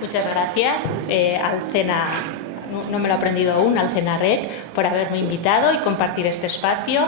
Muchas gracias, Alcena, no me lo he aprendido aún, Alcena Rec, por haberme invitado y compartir este espacio.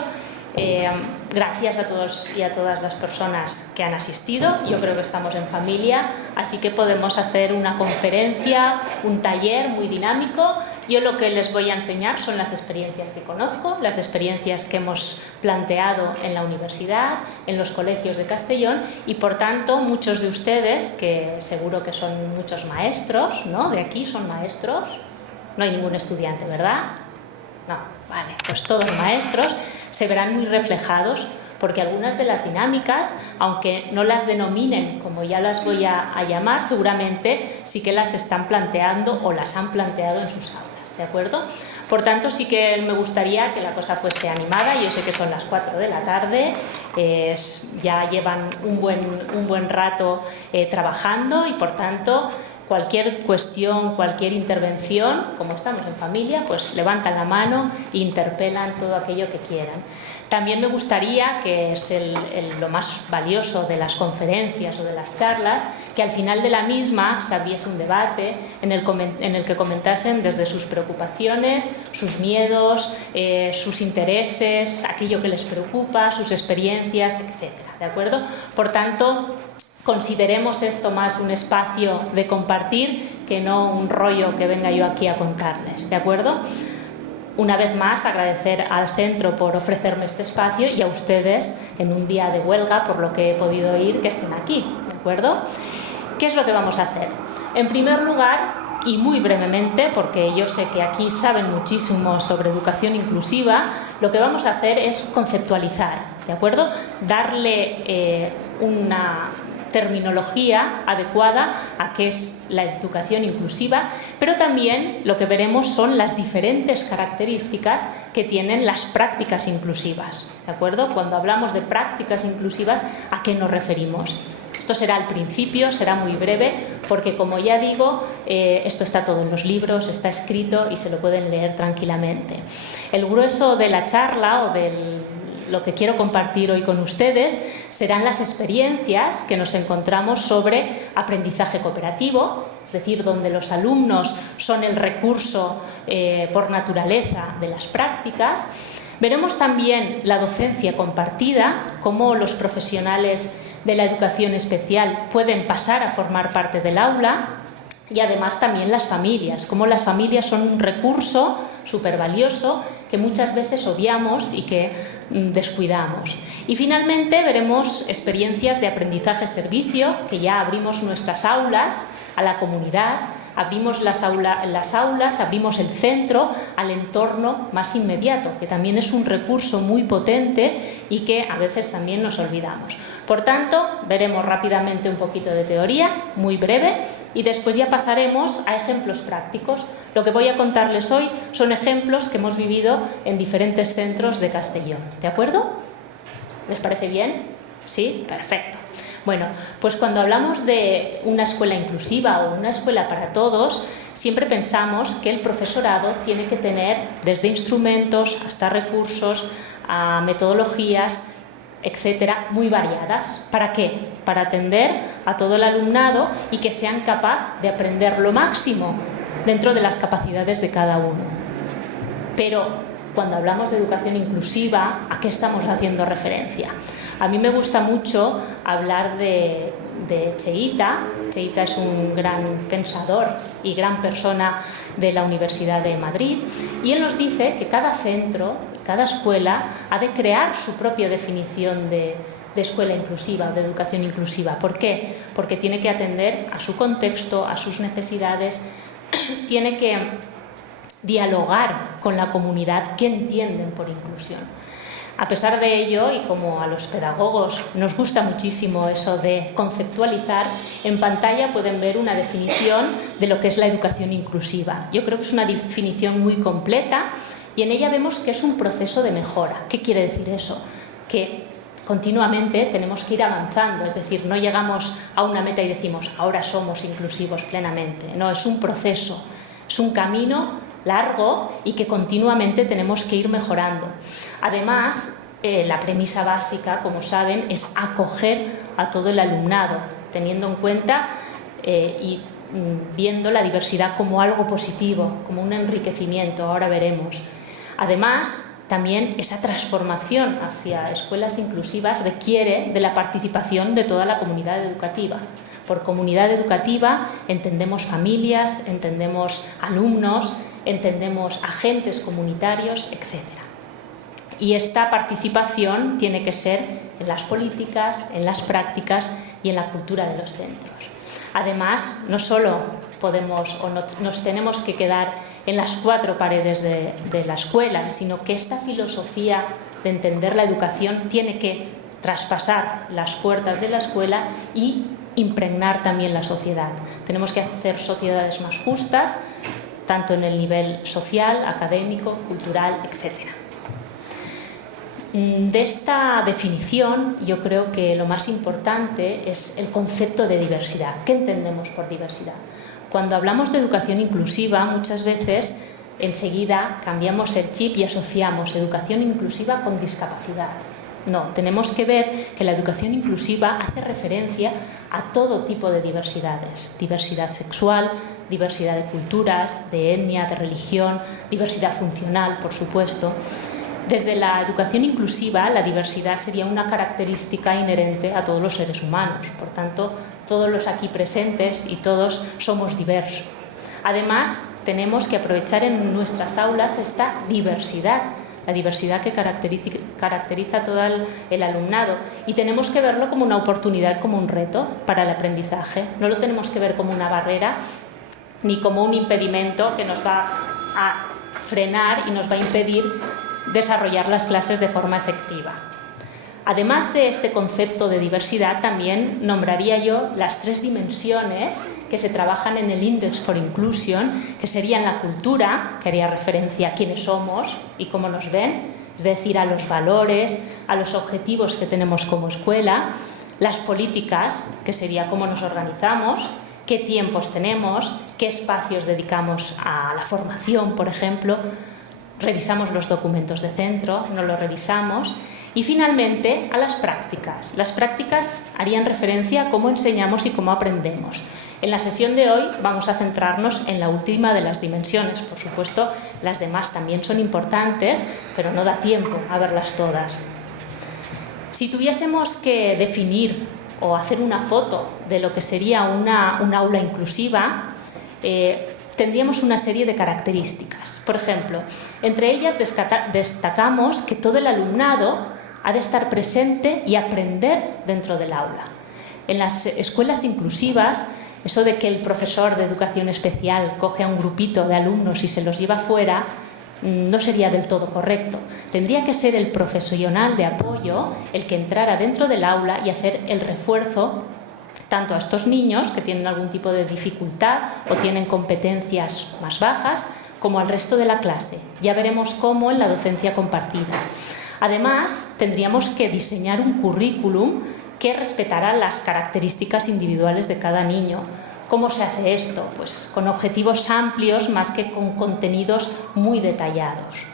Gracias a todos y a todas las personas que han asistido. Yo creo que estamos en familia, así que podemos hacer una conferencia, un taller muy dinámico. Yo lo que les voy a enseñar son las experiencias que conozco, las experiencias que hemos planteado en la universidad, en los colegios de Castellón, y por tanto muchos de ustedes, que seguro que son muchos maestros, ¿no? De aquí son maestros. No hay ningún estudiante, ¿verdad? No, vale, pues todos maestros se verán muy reflejados, porque algunas de las dinámicas, aunque no las denominen como ya las voy a llamar, seguramente sí que las están planteando o las han planteado en sus aulas, ¿de acuerdo? Por tanto, sí que me gustaría que la cosa fuese animada. Yo sé que son las 4 de la tarde, ya llevan un buen rato trabajando y, por tanto, cualquier cuestión, cualquier intervención, como estamos en familia, pues levantan la mano e interpelan todo aquello que quieran. También me gustaría, que es lo más valioso de las conferencias o de las charlas, que al final de la misma se abriese un debate en el que comentasen desde sus preocupaciones, sus miedos, sus intereses, aquello que les preocupa, sus experiencias, etcétera, ¿de acuerdo? Por tanto, consideremos esto más un espacio de compartir que no un rollo que venga yo aquí a contarles, ¿de acuerdo? Una vez más, agradecer al centro por ofrecerme este espacio y a ustedes en un día de huelga, por lo que he podido oír, que estén aquí, ¿de acuerdo? ¿Qué es lo que vamos a hacer? En primer lugar, y muy brevemente, porque yo sé que aquí saben muchísimo sobre educación inclusiva, lo que vamos a hacer es conceptualizar, ¿de acuerdo? Darle una terminología adecuada a qué es la educación inclusiva, pero también lo que veremos son las diferentes características que tienen las prácticas inclusivas, ¿de acuerdo? Cuando hablamos de prácticas inclusivas, ¿a qué nos referimos? Esto será al principio, será muy breve, porque como ya digo, esto está todo en los libros, está escrito y se lo pueden leer tranquilamente. El grueso de la charla o lo que quiero compartir hoy con ustedes serán las experiencias que nos encontramos sobre aprendizaje cooperativo, es decir, donde los alumnos son el recurso por naturaleza de las prácticas. Veremos también la docencia compartida, cómo los profesionales de la educación especial pueden pasar a formar parte del aula, y además también las familias, cómo las familias son un recurso súper valioso que muchas veces obviamos y que descuidamos. Y finalmente veremos experiencias de aprendizaje-servicio, que ya abrimos nuestras aulas a la comunidad, abrimos las aulas, abrimos el centro al entorno más inmediato, que también es un recurso muy potente y que a veces también nos olvidamos. Por tanto, veremos rápidamente un poquito de teoría, muy breve, y después ya pasaremos a ejemplos prácticos. Lo que voy a contarles hoy son ejemplos que hemos vivido en diferentes centros de Castellón. ¿De acuerdo? ¿Les parece bien? ¿Sí? Perfecto. Bueno, pues cuando hablamos de una escuela inclusiva o una escuela para todos, siempre pensamos que el profesorado tiene que tener desde instrumentos hasta recursos, a metodologías, etcétera, muy variadas. ¿Para qué? Para atender a todo el alumnado y que sean capaces de aprender lo máximo dentro de las capacidades de cada uno. Pero cuando hablamos de educación inclusiva, ¿a qué estamos haciendo referencia? A mí me gusta mucho hablar de Cheita. Cheita es un gran pensador y gran persona de la Universidad de Madrid, y él nos dice que cada centro, cada escuela ha de crear su propia definición de escuela inclusiva o de educación inclusiva. ¿Por qué? Porque tiene que atender a su contexto, a sus necesidades, tiene que dialogar con la comunidad que entienden por inclusión. A pesar de ello, y como a los pedagogos nos gusta muchísimo eso de conceptualizar, en pantalla pueden ver una definición de lo que es la educación inclusiva. Yo creo que es una definición muy completa y en ella vemos que es un proceso de mejora. ¿Qué quiere decir eso? Que continuamente tenemos que ir avanzando, es decir, no llegamos a una meta y decimos ahora somos inclusivos plenamente. No, es un proceso, es un camino largo y que continuamente tenemos que ir mejorando. Además, la premisa básica, como saben, es acoger a todo el alumnado, teniendo en cuenta y viendo la diversidad como algo positivo, como un enriquecimiento, ahora veremos. Además, también esa transformación hacia escuelas inclusivas requiere de la participación de toda la comunidad educativa. Por comunidad educativa entendemos familias, entendemos alumnos, entendemos agentes comunitarios, etc. Y esta participación tiene que ser en las políticas, en las prácticas y en la cultura de los centros. Además, no solo podemos o nos tenemos que quedar en las cuatro paredes de la escuela, sino que esta filosofía de entender la educación tiene que traspasar las puertas de la escuela y impregnar también la sociedad. Tenemos que hacer sociedades más justas, tanto en el nivel social, académico, cultural, etc. De esta definición, yo creo que lo más importante es el concepto de diversidad. ¿Qué entendemos por diversidad? Cuando hablamos de educación inclusiva, muchas veces enseguida cambiamos el chip y asociamos educación inclusiva con discapacidad. No, tenemos que ver que la educación inclusiva hace referencia a todo tipo de diversidades. Diversidad sexual, diversidad de culturas, de etnia, de religión, diversidad funcional, por supuesto. Desde la educación inclusiva, la diversidad sería una característica inherente a todos los seres humanos. Por tanto, todos los aquí presentes y todos somos diversos. Además, tenemos que aprovechar en nuestras aulas esta diversidad, la diversidad que caracteriza a todo el alumnado, y tenemos que verlo como una oportunidad, como un reto para el aprendizaje. No lo tenemos que ver como una barrera ni como un impedimento que nos va a frenar y nos va a impedir desarrollar las clases de forma efectiva. Además de este concepto de diversidad, también nombraría yo las 3 dimensiones que se trabajan en el Index for Inclusion, que serían la cultura, que haría referencia a quiénes somos y cómo nos ven, es decir, a los valores, a los objetivos que tenemos como escuela, las políticas, que sería cómo nos organizamos, qué tiempos tenemos, qué espacios dedicamos a la formación, por ejemplo. Revisamos los documentos de centro, no los revisamos. Y finalmente a las prácticas. Las prácticas harían referencia a cómo enseñamos y cómo aprendemos. En la sesión de hoy vamos a centrarnos en la última de las dimensiones. Por supuesto, las demás también son importantes, pero no da tiempo a verlas todas. Si tuviésemos que definir o hacer una foto de lo que sería una aula inclusiva, tendríamos una serie de características. Por ejemplo, entre ellas destacamos que todo el alumnado ha de estar presente y aprender dentro del aula. En las escuelas inclusivas, eso de que el profesor de educación especial coge a un grupito de alumnos y se los lleva fuera, no sería del todo correcto. Tendría que ser el profesional de apoyo el que entrara dentro del aula y hacer el refuerzo tanto a estos niños que tienen algún tipo de dificultad o tienen competencias más bajas, como al resto de la clase. Ya veremos cómo en la docencia compartida. Además, tendríamos que diseñar un currículum que respetara las características individuales de cada niño. ¿Cómo se hace esto? Pues con objetivos amplios más que con contenidos muy detallados.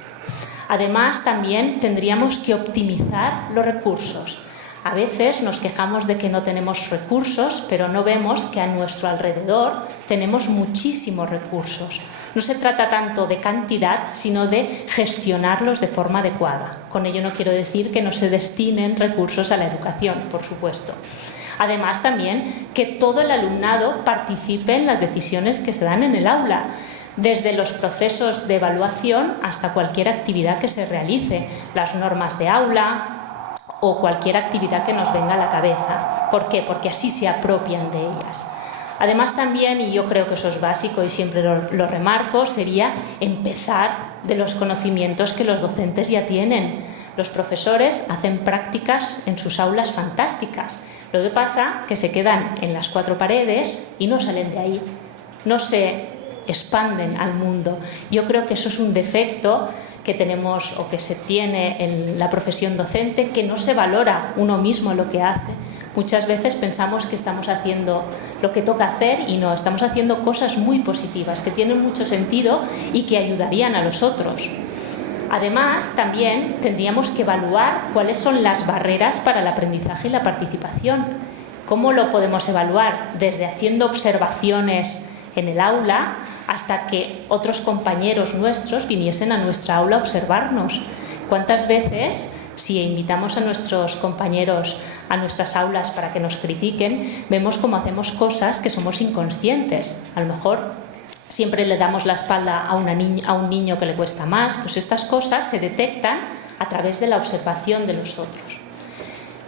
Además, también tendríamos que optimizar los recursos. A veces nos quejamos de que no tenemos recursos, pero no vemos que a nuestro alrededor tenemos muchísimos recursos. No se trata tanto de cantidad, sino de gestionarlos de forma adecuada. Con ello no quiero decir que no se destinen recursos a la educación, por supuesto. Además, también que todo el alumnado participe en las decisiones que se dan en el aula, desde los procesos de evaluación hasta cualquier actividad que se realice, las normas de aula o cualquier actividad que nos venga a la cabeza. ¿Por qué? Porque así se apropian de ellas. Además también, y yo creo que eso es básico y siempre lo remarco, sería empezar de los conocimientos que los docentes ya tienen. Los profesores hacen prácticas en sus aulas fantásticas. Lo que pasa es que se quedan en las 4 paredes y no salen de ahí, no se expanden al mundo. Yo creo que eso es un defecto que tenemos o que se tiene en la profesión docente, que no se valora uno mismo lo que hace. Muchas veces pensamos que estamos haciendo lo que toca hacer y no, estamos haciendo cosas muy positivas, que tienen mucho sentido y que ayudarían a los otros. Además, también tendríamos que evaluar cuáles son las barreras para el aprendizaje y la participación. ¿Cómo lo podemos evaluar? Desde haciendo observaciones en el aula hasta que otros compañeros nuestros viniesen a nuestra aula a observarnos. ¿Cuántas veces, si invitamos a nuestros compañeros a nuestras aulas para que nos critiquen, vemos cómo hacemos cosas que somos inconscientes? A lo mejor siempre le damos la espalda a un niño que le cuesta más. Pues estas cosas se detectan a través de la observación de los otros.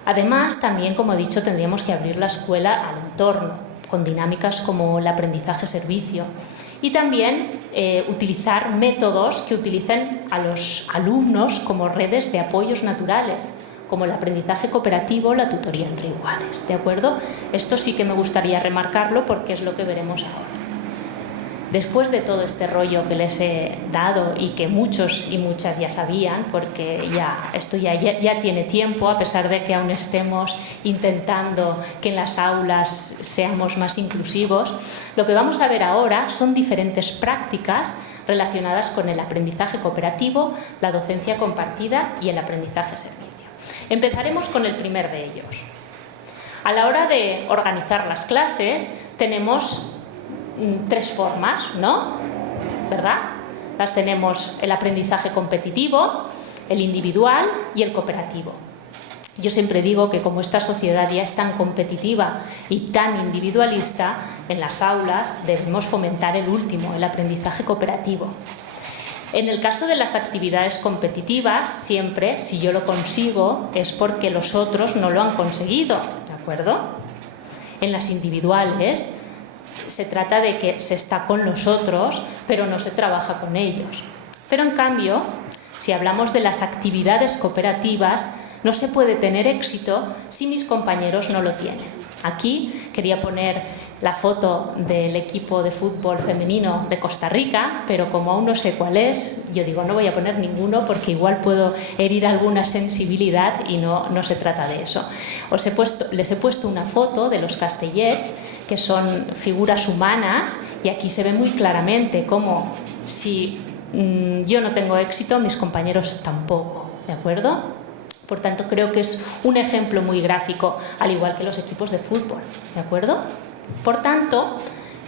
Además, también, como he dicho, tendríamos que abrir la escuela al entorno, con dinámicas como el aprendizaje-servicio. Y también utilizar métodos que utilicen a los alumnos como redes de apoyos naturales, como el aprendizaje cooperativo o la tutoría entre iguales, ¿de acuerdo? Esto sí que me gustaría remarcarlo porque es lo que veremos ahora. Después de todo este rollo que les he dado y que muchos y muchas ya sabían, porque esto ya tiene tiempo, a pesar de que aún estemos intentando que en las aulas seamos más inclusivos, lo que vamos a ver ahora son diferentes prácticas relacionadas con el aprendizaje cooperativo, la docencia compartida y el aprendizaje-servicio. Empezaremos con el primer de ellos. A la hora de organizar las clases tenemos tres formas, ¿no? ¿Verdad? Las tenemos: el aprendizaje competitivo, el individual y el cooperativo. Yo siempre digo que como esta sociedad ya es tan competitiva y tan individualista, en las aulas debemos fomentar el último, el aprendizaje cooperativo. En el caso de las actividades competitivas, siempre, si yo lo consigo, es porque los otros no lo han conseguido, ¿de acuerdo? En las individuales se trata de que se está con los otros, pero no se trabaja con ellos. Pero en cambio, si hablamos de las actividades cooperativas, no se puede tener éxito si mis compañeros no lo tienen. Aquí quería poner la foto del equipo de fútbol femenino de Costa Rica, pero como aún no sé cuál es, yo digo, no voy a poner ninguno porque igual puedo herir alguna sensibilidad y no se trata de eso. Les he puesto una foto de los castellets, que son figuras humanas, y aquí se ve muy claramente cómo si yo no tengo éxito, mis compañeros tampoco, ¿de acuerdo? Por tanto, creo que es un ejemplo muy gráfico, al igual que los equipos de fútbol, ¿de acuerdo? Por tanto,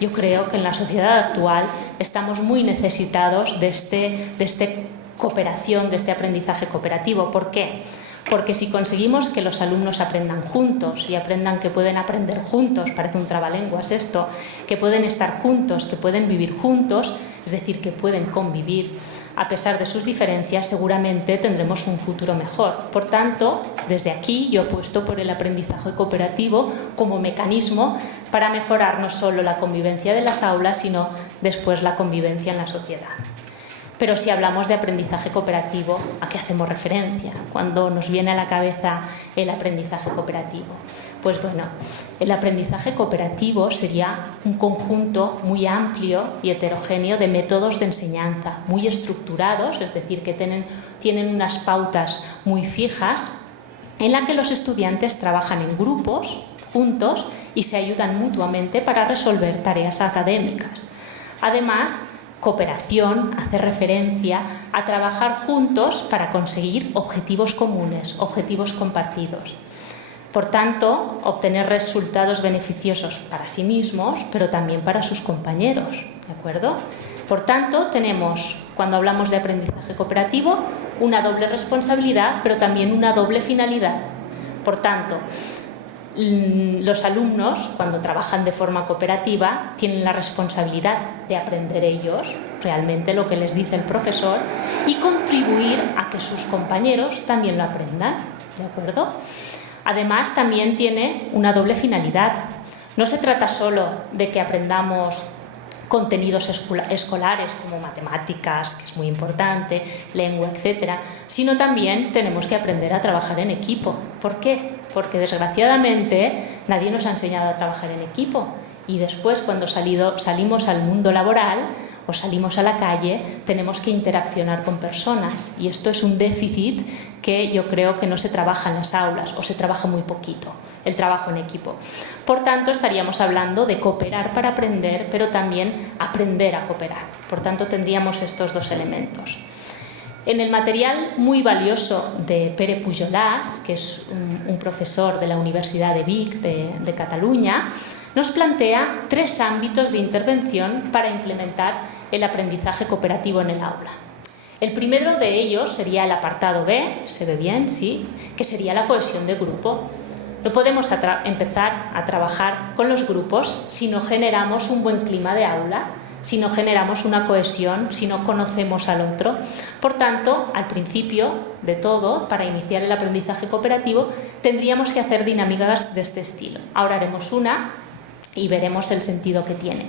yo creo que en la sociedad actual estamos muy necesitados de esta cooperación, de este aprendizaje cooperativo. ¿Por qué? Porque si conseguimos que los alumnos aprendan juntos y aprendan que pueden aprender juntos, parece un trabalenguas esto, que pueden estar juntos, que pueden vivir juntos, es decir, que pueden convivir, a pesar de sus diferencias, seguramente tendremos un futuro mejor. Por tanto, desde aquí yo apuesto por el aprendizaje cooperativo como mecanismo para mejorar no solo la convivencia de las aulas, sino después la convivencia en la sociedad. Pero si hablamos de aprendizaje cooperativo, ¿a qué hacemos referencia cuando nos viene a la cabeza el aprendizaje cooperativo? Pues bueno, el aprendizaje cooperativo sería un conjunto muy amplio y heterogéneo de métodos de enseñanza, muy estructurados, es decir, que tienen unas pautas muy fijas, en la que los estudiantes trabajan en grupos, juntos, y se ayudan mutuamente para resolver tareas académicas. Además, cooperación hace referencia a trabajar juntos para conseguir objetivos comunes, objetivos compartidos. Por tanto, obtener resultados beneficiosos para sí mismos, pero también para sus compañeros, ¿de acuerdo? Por tanto, tenemos, cuando hablamos de aprendizaje cooperativo, una doble responsabilidad, pero también una doble finalidad. Por tanto, los alumnos, cuando trabajan de forma cooperativa, tienen la responsabilidad de aprender ellos realmente lo que les dice el profesor y contribuir a que sus compañeros también lo aprendan, ¿de acuerdo? Además, también tiene una doble finalidad. No se trata solo de que aprendamos contenidos escolares como matemáticas, que es muy importante, lengua, etcétera, sino también tenemos que aprender a trabajar en equipo. ¿Por qué? Porque desgraciadamente nadie nos ha enseñado a trabajar en equipo y después cuando salimos al mundo laboral o salimos a la calle, tenemos que interaccionar con personas y esto es un déficit que yo creo que no se trabaja en las aulas o se trabaja muy poquito, el trabajo en equipo. Por tanto, estaríamos hablando de cooperar para aprender, pero también aprender a cooperar. Por tanto, tendríamos estos dos elementos. En el material muy valioso de Pere Pujolàs, que es un profesor de la Universidad de Vic de Cataluña, nos plantea 3 ámbitos de intervención para implementar el aprendizaje cooperativo en el aula. El primero de ellos sería el apartado B, se ve bien, sí, que sería la cohesión de grupo. No podemos empezar a trabajar con los grupos si no generamos un buen clima de aula, si no generamos una cohesión, si no conocemos al otro. Por tanto, al principio de todo, para iniciar el aprendizaje cooperativo, tendríamos que hacer dinámicas de este estilo. Ahora haremos una y veremos el sentido que tiene.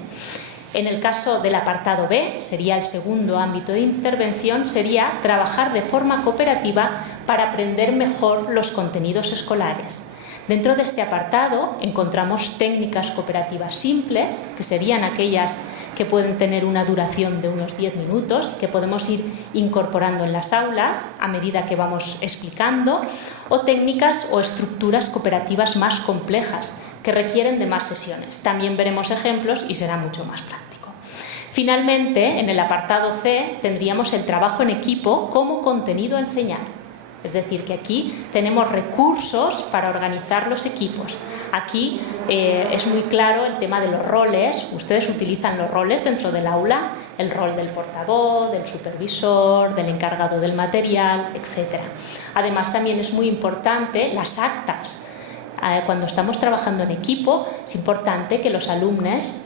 En el caso del apartado B, sería el segundo ámbito de intervención, sería trabajar de forma cooperativa para aprender mejor los contenidos escolares. Dentro de este apartado encontramos técnicas cooperativas simples, que serían aquellas que pueden tener una duración de unos 10 minutos, que podemos ir incorporando en las aulas a medida que vamos explicando, o técnicas o estructuras cooperativas más complejas, que requieren de más sesiones. También veremos ejemplos y será mucho más práctico. Finalmente, en el apartado C, tendríamos el trabajo en equipo como contenido a enseñar. Es decir, que aquí tenemos recursos para organizar los equipos. Aquí es muy claro el tema de los roles. Ustedes utilizan los roles dentro del aula, el rol del portavoz, del supervisor, del encargado del material, etc. Además, también es muy importante las actas. Cuando estamos trabajando en equipo, es importante que los alumnos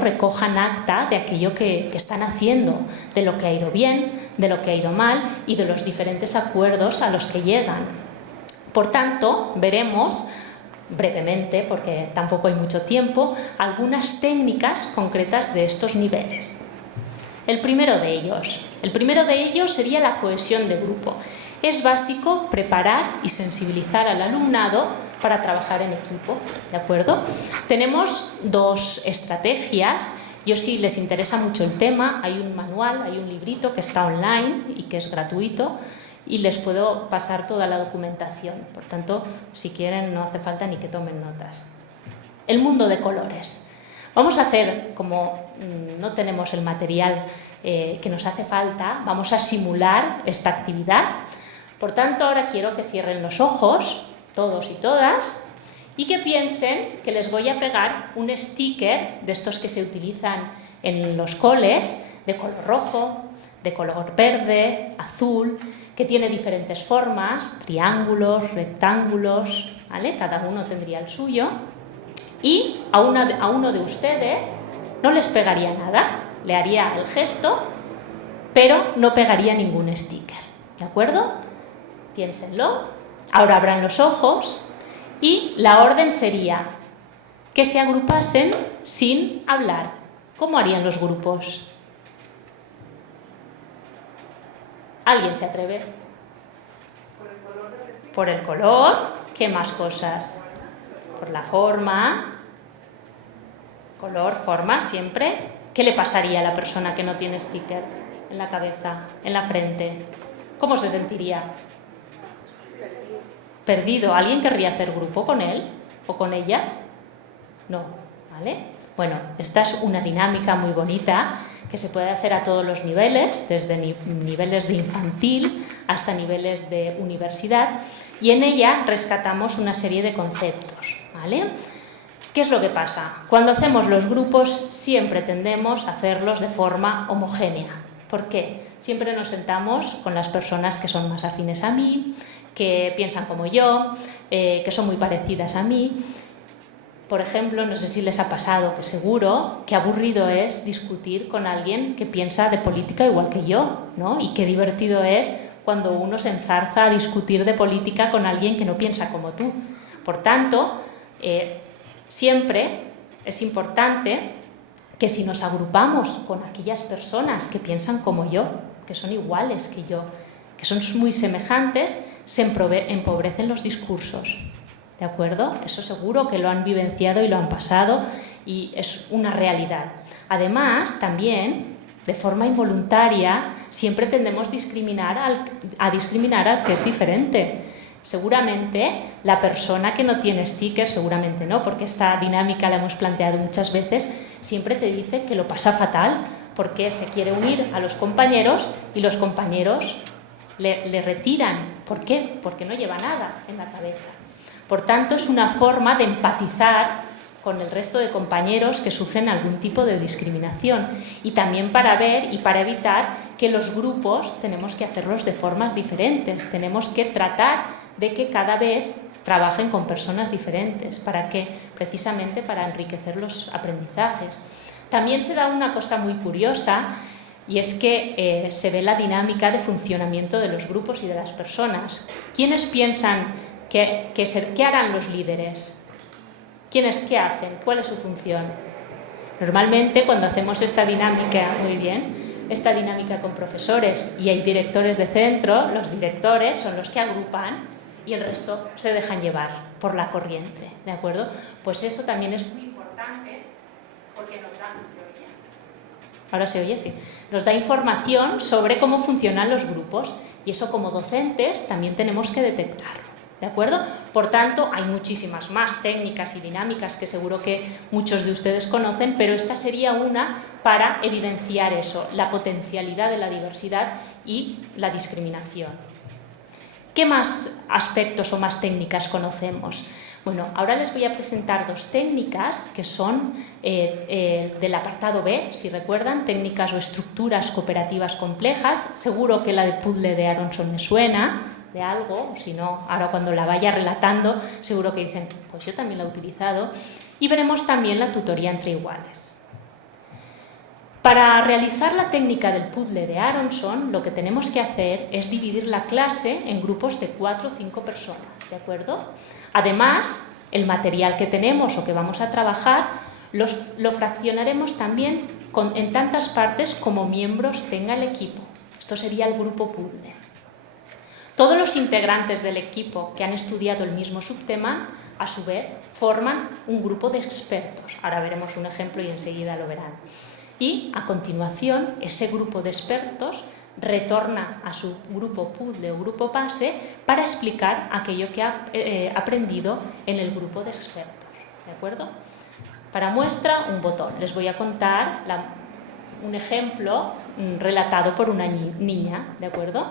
recojan acta de aquello que están haciendo, de lo que ha ido bien, de lo que ha ido mal y de los diferentes acuerdos a los que llegan. Por tanto, veremos brevemente, porque tampoco hay mucho tiempo, algunas técnicas concretas de estos niveles. El primero de ellos sería la cohesión de grupo. Es básico preparar y sensibilizar al alumnado para trabajar en equipo, ¿de acuerdo? Tenemos 2 estrategias. Yo, si les interesa mucho el tema, hay un manual, hay un librito que está online y que es gratuito y les puedo pasar toda la documentación. Por tanto, si quieren, no hace falta ni que tomen notas. El mundo de colores. Vamos a hacer, como no tenemos el material que nos hace falta, vamos a simular esta actividad. Por tanto, ahora quiero que cierren los ojos, todos y todas, y que piensen que les voy a pegar un sticker de estos que se utilizan en los coles, de color rojo, de color verde, azul, que tiene diferentes formas, triángulos, rectángulos, ¿vale? Cada uno tendría el suyo. Y a uno de ustedes no les pegaría nada, le haría el gesto, pero no pegaría ningún sticker, ¿de acuerdo? Piénsenlo. Ahora abran los ojos y la orden sería que se agrupasen sin hablar. ¿Cómo harían los grupos? ¿Alguien se atreve? Por el color. ¿Qué más cosas? Por la forma. Color, forma, siempre. ¿Qué le pasaría a la persona que no tiene sticker en la cabeza, en la frente? ¿Cómo se sentiría? Perdido. ¿Alguien querría hacer grupo con él o con ella? No, ¿vale? Bueno, esta es una dinámica muy bonita que se puede hacer a todos los niveles, desde niveles de infantil hasta niveles de universidad, y en ella rescatamos una serie de conceptos, ¿vale? ¿Qué es lo que pasa? Cuando hacemos los grupos siempre tendemos a hacerlos de forma homogénea. ¿Por qué? Siempre nos sentamos con las personas que son más afines a mí, que piensan como yo, que son muy parecidas a mí. Por ejemplo, no sé si les ha pasado, que seguro que aburrido es discutir con alguien que piensa de política igual que yo, ¿no? Y qué divertido es cuando uno se enzarza a discutir de política con alguien que no piensa como tú. Por tanto, siempre es importante que si nos agrupamos con aquellas personas que piensan como yo, que son iguales que yo, que son muy semejantes, se empobrecen los discursos, ¿de acuerdo? Eso seguro que lo han vivenciado y lo han pasado y es una realidad. Además, también de forma involuntaria, siempre tendemos a discriminar al que es diferente. Seguramente la persona que no tiene sticker, seguramente no, porque esta dinámica la hemos planteado muchas veces, siempre te dice que lo pasa fatal porque se quiere unir a los compañeros y los compañeros le retiran. ¿Por qué? Porque no lleva nada en la cabeza. Por tanto, es una forma de empatizar con el resto de compañeros que sufren algún tipo de discriminación, y también para ver y para evitar que los grupos tenemos que hacerlos de formas diferentes, tenemos que tratar de que cada vez trabajen con personas diferentes, precisamente para enriquecer los aprendizajes. También se da una cosa muy curiosa, y es que se ve la dinámica de funcionamiento de los grupos y de las personas. ¿Quiénes piensan qué harán los líderes? ¿Qué hacen? ¿Cuál es su función? Normalmente, cuando hacemos esta dinámica, esta dinámica con profesores y hay directores de centro, los directores son los que agrupan y el resto se dejan llevar por la corriente, ¿de acuerdo? Pues eso también es muy importante porque nos da... Ahora se oye, sí. Nos da información sobre cómo funcionan los grupos, y eso como docentes también tenemos que detectarlo. ¿De acuerdo? Por tanto, hay muchísimas más técnicas y dinámicas que seguro que muchos de ustedes conocen, pero esta sería una para evidenciar eso, la potencialidad de la diversidad y la discriminación. ¿Qué más aspectos o más técnicas conocemos? Bueno, ahora les voy a presentar dos técnicas que son del apartado B, si recuerdan, técnicas o estructuras cooperativas complejas. Seguro que la de puzzle de Aronson me suena de algo, o si no, ahora cuando la vaya relatando, seguro que dicen, pues yo también la he utilizado. Y veremos también la tutoría entre iguales. Para realizar la técnica del puzzle de Aronson, lo que tenemos que hacer es dividir la clase en grupos de 4 o 5 personas, ¿de acuerdo? Además, el material que tenemos o que vamos a trabajar lo fraccionaremos también en tantas partes como miembros tenga el equipo. Esto sería el grupo puzzle. Todos los integrantes del equipo que han estudiado el mismo subtema, a su vez, forman un grupo de expertos. Ahora veremos un ejemplo y enseguida lo verán. Y, a continuación, ese grupo de expertos retorna a su grupo puzzle o grupo base para explicar aquello que ha aprendido en el grupo de expertos. ¿De acuerdo? Para muestra, un botón. Les voy a contar un ejemplo relatado por una niña. ¿De acuerdo?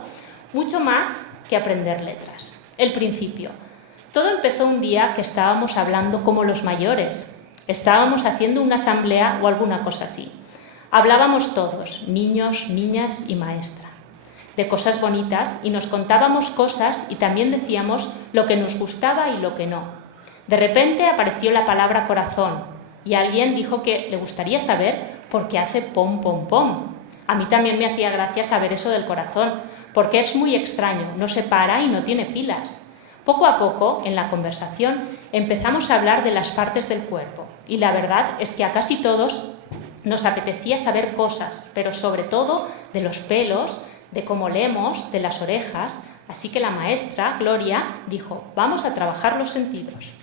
Mucho más que aprender letras. El principio. Todo empezó un día que estábamos hablando como los mayores. Estábamos haciendo una asamblea o alguna cosa así. Hablábamos todos, niños, niñas y maestra, de cosas bonitas, y nos contábamos cosas y también decíamos lo que nos gustaba y lo que no. De repente apareció la palabra corazón y alguien dijo que le gustaría saber por qué hace pom, pom, pom. A mí también me hacía gracia saber eso del corazón, porque es muy extraño, no se para y no tiene pilas. Poco a poco, en la conversación, empezamos a hablar de las partes del cuerpo, y la verdad es que a casi todos nos apetecía saber cosas, pero sobre todo de los pelos, de cómo leemos, de las orejas, así que la maestra, Gloria, dijo, vamos a trabajar los sentidos.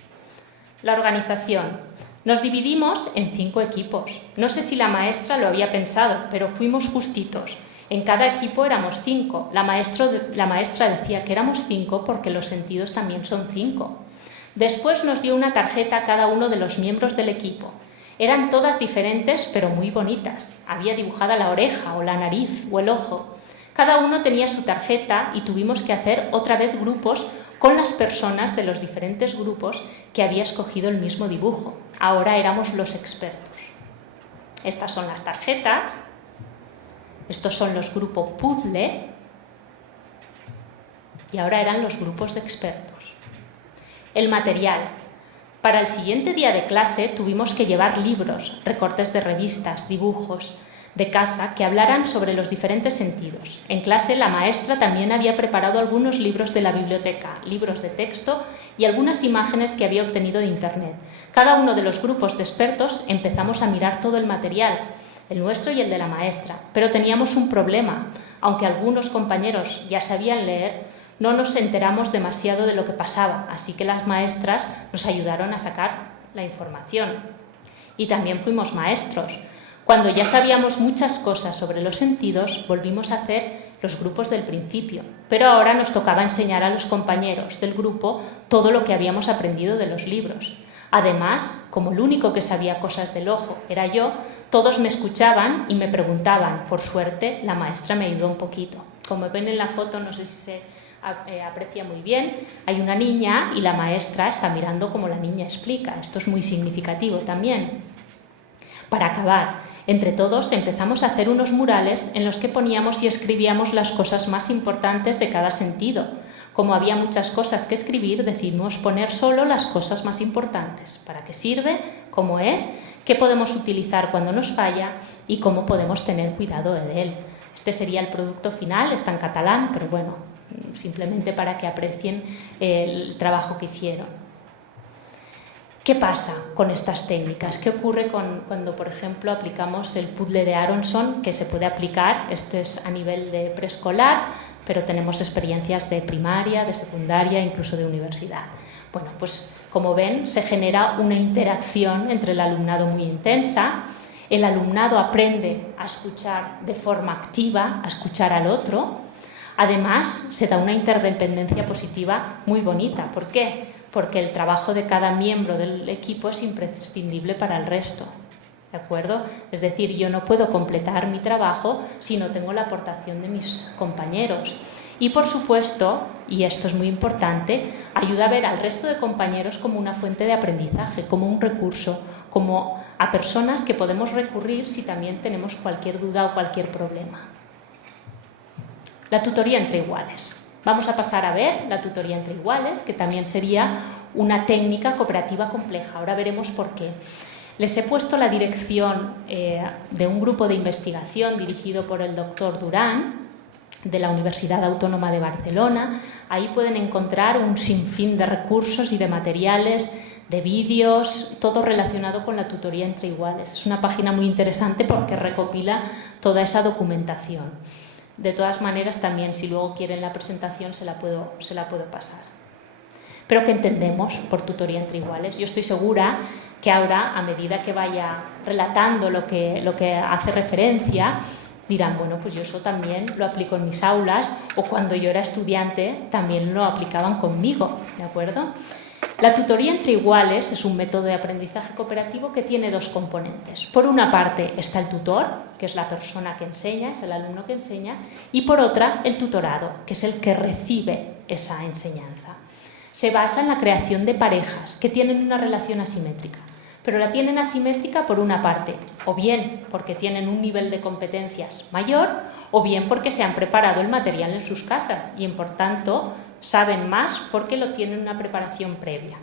La organización. Nos dividimos en 5 equipos. No sé si la maestra lo había pensado, pero fuimos justitos. En cada equipo éramos 5. La maestra decía que éramos 5 porque los sentidos también son 5. Después nos dio una tarjeta a cada uno de los miembros del equipo. Eran todas diferentes, pero muy bonitas. Había dibujada la oreja o la nariz o el ojo. Cada uno tenía su tarjeta y tuvimos que hacer otra vez grupos con las personas de los diferentes grupos que había escogido el mismo dibujo. Ahora éramos los expertos. Estas son las tarjetas. Estos son los grupos puzzle. Y ahora eran los grupos de expertos. El material. Para el siguiente día de clase tuvimos que llevar libros, recortes de revistas, dibujos de casa que hablaran sobre los diferentes sentidos. En clase la maestra también había preparado algunos libros de la biblioteca, libros de texto y algunas imágenes que había obtenido de internet. Cada uno de los grupos de expertos empezamos a mirar todo el material, el nuestro y el de la maestra, pero teníamos un problema. Aunque algunos compañeros ya sabían leer, no nos enteramos demasiado de lo que pasaba, así que las maestras nos ayudaron a sacar la información. Y también fuimos maestros. Cuando ya sabíamos muchas cosas sobre los sentidos, volvimos a hacer los grupos del principio, pero ahora nos tocaba enseñar a los compañeros del grupo todo lo que habíamos aprendido de los libros. Además, como el único que sabía cosas del ojo era yo, todos me escuchaban y me preguntaban. Por suerte, la maestra me ayudó un poquito. Como ven en la foto, no sé si se aprecia muy bien, hay una niña y la maestra está mirando como la niña explica. Esto es muy significativo también. Para acabar, entre todos empezamos a hacer unos murales en los que poníamos y escribíamos las cosas más importantes de cada sentido. Como había muchas cosas que escribir, decidimos poner solo las cosas más importantes. ¿Para qué sirve? ¿Cómo es? ¿Qué podemos utilizar cuando nos falla? Y cómo podemos tener cuidado de él. Este sería el producto final, está en catalán, pero bueno, simplemente para que aprecien el trabajo que hicieron. ¿Qué pasa con estas técnicas? ¿Qué ocurre cuando, por ejemplo, aplicamos el puzzle de Aronson, que se puede aplicar? Esto es a nivel de preescolar, pero tenemos experiencias de primaria, de secundaria, incluso de universidad. Bueno, pues como ven, se genera una interacción entre el alumnado muy intensa. El alumnado aprende a escuchar de forma activa, a escuchar al otro. Además, se da una interdependencia positiva muy bonita. ¿Por qué? Porque el trabajo de cada miembro del equipo es imprescindible para el resto. ¿De acuerdo? Es decir, yo no puedo completar mi trabajo si no tengo la aportación de mis compañeros. Y, por supuesto, y esto es muy importante, ayuda a ver al resto de compañeros como una fuente de aprendizaje, como un recurso, como a personas que podemos recurrir si también tenemos cualquier duda o cualquier problema. La tutoría entre iguales. Vamos a pasar a ver la tutoría entre iguales, que también sería una técnica cooperativa compleja. Ahora veremos por qué. Les he puesto la dirección de un grupo de investigación dirigido por el doctor Durán, de la Universidad Autónoma de Barcelona. Ahí pueden encontrar un sinfín de recursos y de materiales, de vídeos, todo relacionado con la tutoría entre iguales. Es una página muy interesante porque recopila toda esa documentación. De todas maneras, también, si luego quieren la presentación, se la puedo pasar. Pero ¿qué entendemos por tutoría entre iguales? Yo estoy segura que ahora, a medida que vaya relatando lo que hace referencia, dirán, bueno, pues yo eso también lo aplico en mis aulas, o cuando yo era estudiante también lo aplicaban conmigo, ¿de acuerdo? La tutoría entre iguales es un método de aprendizaje cooperativo que tiene dos componentes. Por una parte está el tutor, que es la persona que enseña, es el alumno que enseña, y por otra el tutorado, que es el que recibe esa enseñanza. Se basa en la creación de parejas que tienen una relación asimétrica, pero la tienen asimétrica por una parte, o bien porque tienen un nivel de competencias mayor, o bien porque se han preparado el material en sus casas y, por tanto, saben más porque lo tienen una preparación previa.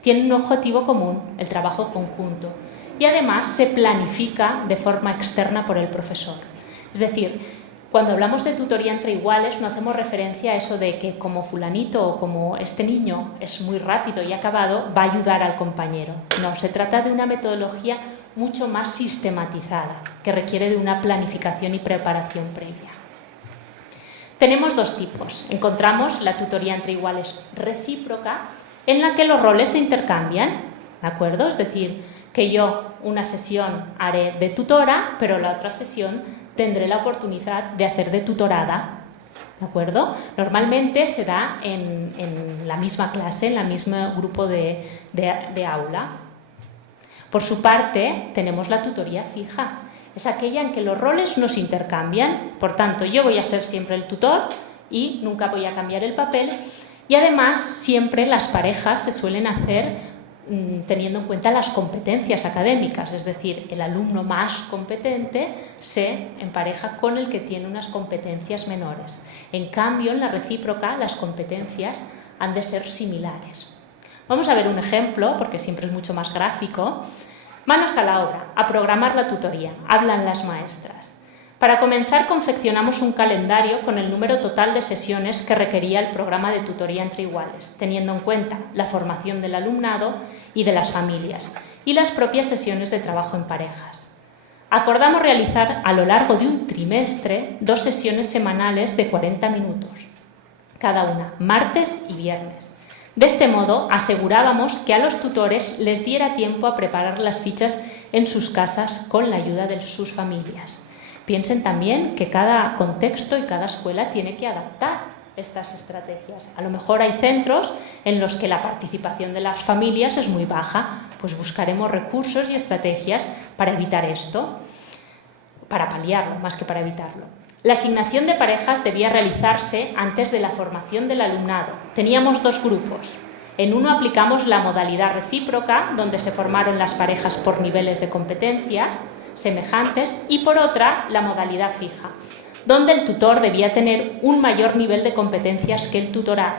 Tienen un objetivo común, el trabajo conjunto, y además se planifica de forma externa por el profesor. Es decir, cuando hablamos de tutoría entre iguales no hacemos referencia a eso de que como fulanito o como este niño es muy rápido y acabado, va a ayudar al compañero. No, se trata de una metodología mucho más sistematizada, que requiere de una planificación y preparación previa. Tenemos dos tipos. Encontramos la tutoría entre iguales recíproca, en la que los roles se intercambian, ¿de acuerdo? Es decir, que yo una sesión haré de tutora, pero la otra sesión tendré la oportunidad de hacer de tutorada, ¿de acuerdo? Normalmente se da en la misma clase, en el mismo grupo de aula. Por su parte, tenemos la tutoría fija. Es aquella en que los roles no se intercambian, por tanto, yo voy a ser siempre el tutor y nunca voy a cambiar el papel, y además siempre las parejas se suelen hacer teniendo en cuenta las competencias académicas, es decir, el alumno más competente se empareja con el que tiene unas competencias menores. En cambio, en la recíproca, las competencias han de ser similares. Vamos a ver un ejemplo, porque siempre es mucho más gráfico. Manos a la obra, a programar la tutoría, hablan las maestras. Para comenzar, confeccionamos un calendario con el número total de sesiones que requería el programa de tutoría entre iguales, teniendo en cuenta la formación del alumnado y de las familias y las propias sesiones de trabajo en parejas. Acordamos realizar a lo largo de un trimestre 2 sesiones semanales de 40 minutos, cada una, martes y viernes. De este modo, asegurábamos que a los tutores les diera tiempo a preparar las fichas en sus casas con la ayuda de sus familias. Piensen también que cada contexto y cada escuela tiene que adaptar estas estrategias. A lo mejor hay centros en los que la participación de las familias es muy baja, pues buscaremos recursos y estrategias para evitar esto, para paliarlo más que para evitarlo. La asignación de parejas debía realizarse antes de la formación del alumnado. Teníamos 2 grupos. En uno aplicamos la modalidad recíproca, donde se formaron las parejas por niveles de competencias semejantes, y por otra la modalidad fija, donde el tutor debía tener un mayor nivel de competencias que el tutorado.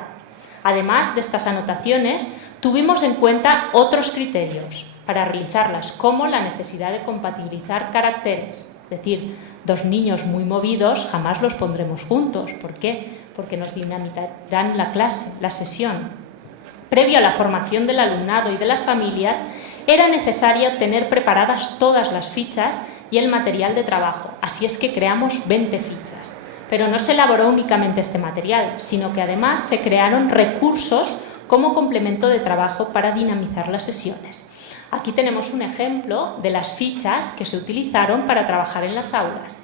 Además de estas anotaciones, tuvimos en cuenta otros criterios para realizarlas, como la necesidad de compatibilizar caracteres. Es decir, 2 niños muy movidos jamás los pondremos juntos. ¿Por qué? Porque nos dinamitarán la clase, la sesión. Previo a la formación del alumnado y de las familias, era necesario tener preparadas todas las fichas y el material de trabajo. Así es que creamos 20 fichas. Pero no se elaboró únicamente este material, sino que además se crearon recursos como complemento de trabajo para dinamizar las sesiones. Aquí tenemos un ejemplo de las fichas que se utilizaron para trabajar en las aulas.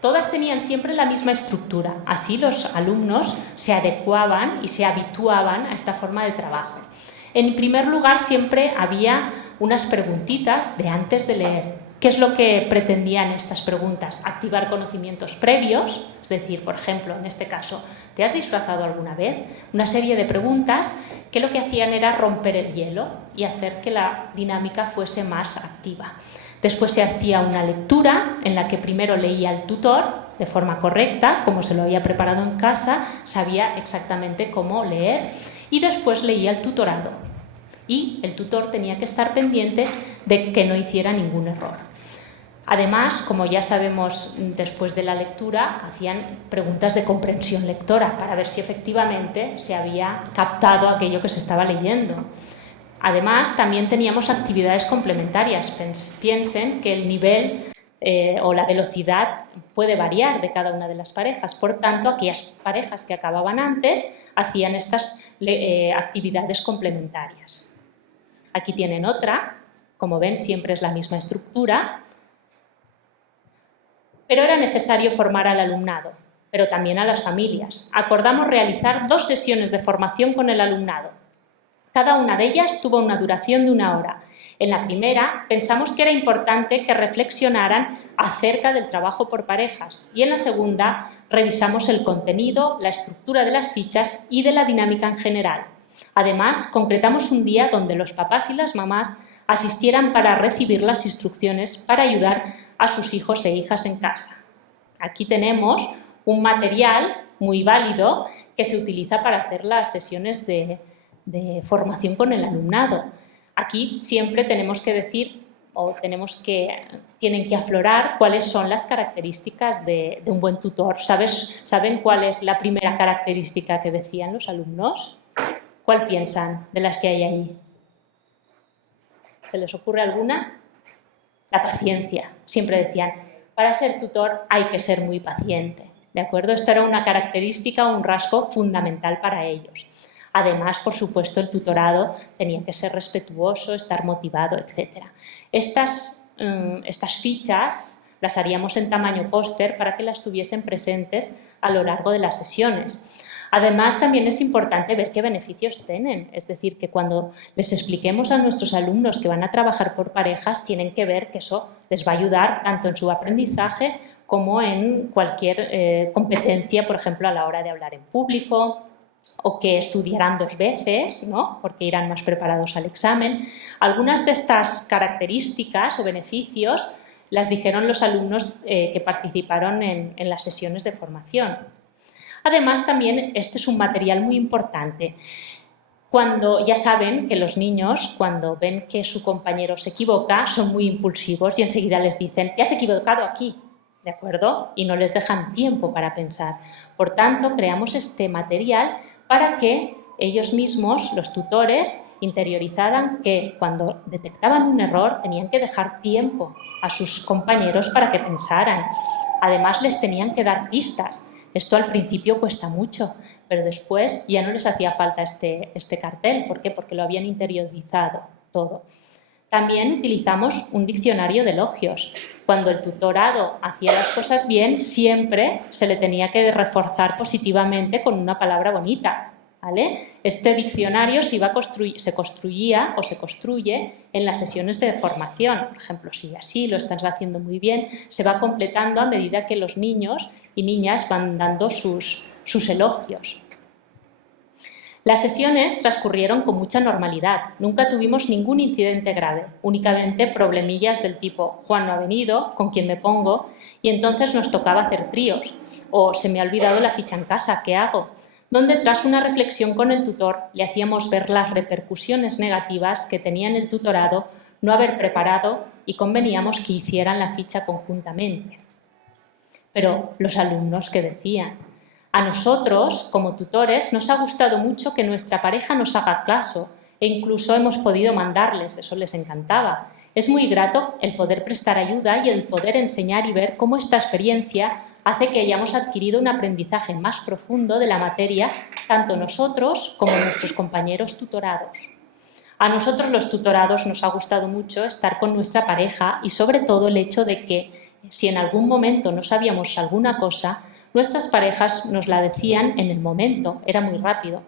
Todas tenían siempre la misma estructura, así los alumnos se adecuaban y se habituaban a esta forma de trabajo. En primer lugar, siempre había unas preguntitas de antes de leer. ¿Qué es lo que pretendían estas preguntas? Activar conocimientos previos, es decir, por ejemplo, en este caso, ¿te has disfrazado alguna vez? Una serie de preguntas que lo que hacían era romper el hielo y hacer que la dinámica fuese más activa. Después se hacía una lectura en la que primero leía el tutor de forma correcta, como se lo había preparado en casa, sabía exactamente cómo leer, y después leía el tutorado. Y el tutor tenía que estar pendiente de que no hiciera ningún error. Además, como ya sabemos después de la lectura, hacían preguntas de comprensión lectora para ver si efectivamente se había captado aquello que se estaba leyendo. Además, también teníamos actividades complementarias. Piensen que el nivel o la velocidad puede variar de cada una de las parejas. Por tanto, aquellas parejas que acababan antes hacían estas actividades complementarias. Aquí tienen otra. Como ven, siempre es la misma estructura. Pero era necesario formar al alumnado, pero también a las familias. Acordamos realizar 2 sesiones de formación con el alumnado. Cada una de ellas tuvo una duración de 1 hora. En la primera pensamos que era importante que reflexionaran acerca del trabajo por parejas y en la segunda revisamos el contenido, la estructura de las fichas y de la dinámica en general. Además, concretamos un día donde los papás y las mamás asistieran para recibir las instrucciones para ayudar a sus hijos e hijas en casa. Aquí tenemos un material muy válido que se utiliza para hacer las sesiones de formación con el alumnado. Aquí siempre tenemos que decir o tienen que aflorar cuáles son las características de un buen tutor. ¿Saben cuál es la primera característica que decían los alumnos? ¿Cuál piensan de las que hay ahí? ¿Se les ocurre alguna? La paciencia. Siempre decían, para ser tutor hay que ser muy paciente. ¿De acuerdo? Esto era una característica o un rasgo fundamental para ellos. Además, por supuesto, el tutorado tenía que ser respetuoso, estar motivado, etc. Estas fichas las haríamos en tamaño póster para que las tuviesen presentes a lo largo de las sesiones. Además, también es importante ver qué beneficios tienen, es decir, que cuando les expliquemos a nuestros alumnos que van a trabajar por parejas, tienen que ver que eso les va a ayudar tanto en su aprendizaje como en cualquier competencia, por ejemplo, a la hora de hablar en público, o que estudiarán 2 veces, ¿no? Porque irán más preparados al examen. Algunas de estas características o beneficios las dijeron los alumnos que participaron en las sesiones de formación. Además, también este es un material muy importante. Ya saben que los niños, cuando ven que su compañero se equivoca, son muy impulsivos y enseguida les dicen, te has equivocado aquí, ¿de acuerdo? Y no les dejan tiempo para pensar. Por tanto, creamos este material para que ellos mismos, los tutores, interiorizaran que cuando detectaban un error tenían que dejar tiempo a sus compañeros para que pensaran. Además, les tenían que dar pistas. Esto al principio cuesta mucho, pero después ya no les hacía falta este cartel. ¿Por qué? Porque lo habían interiorizado todo. También utilizamos un diccionario de elogios. Cuando el tutorado hacía las cosas bien, siempre se le tenía que reforzar positivamente con una palabra bonita, ¿vale? Este diccionario se construía o se construye en las sesiones de formación. Por ejemplo, si así lo estás haciendo muy bien, se va completando a medida que los niños y niñas van dando sus elogios. Las sesiones transcurrieron con mucha normalidad, nunca tuvimos ningún incidente grave, únicamente problemillas del tipo Juan no ha venido, ¿con quién me pongo? Y entonces nos tocaba hacer tríos, o se me ha olvidado la ficha en casa, ¿qué hago? Donde tras una reflexión con el tutor le hacíamos ver las repercusiones negativas que tenía en el tutorado no haber preparado y conveníamos que hicieran la ficha conjuntamente. Pero los alumnos, ¿qué decían? A nosotros, como tutores, nos ha gustado mucho que nuestra pareja nos haga caso e incluso hemos podido mandarles, eso les encantaba. Es muy grato el poder prestar ayuda y el poder enseñar y ver cómo esta experiencia hace que hayamos adquirido un aprendizaje más profundo de la materia, tanto nosotros como nuestros compañeros tutorados. A nosotros los tutorados nos ha gustado mucho estar con nuestra pareja y sobre todo el hecho de que si en algún momento no sabíamos alguna cosa, nuestras parejas nos la decían en el momento, era muy rápido.